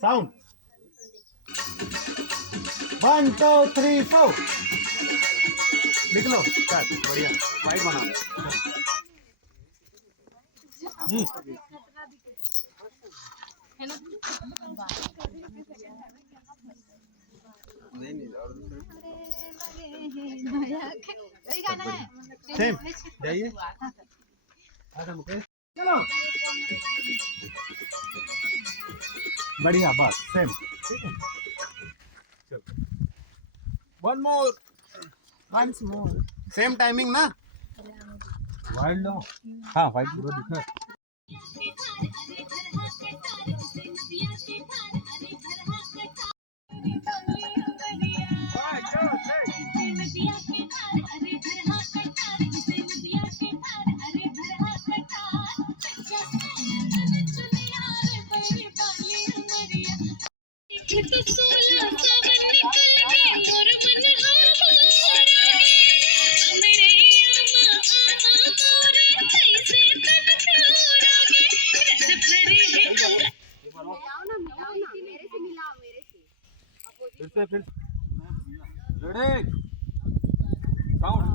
Sound. 1 2 3 4 लिख लो start बढ़िया white बनाओ सेम जाइए आजा मुकेश चलो बढ़िया बस same one more Once more. Same timing ना वाइड लो हाँ वाइड पूरा दिखा फिर रेडी साउंड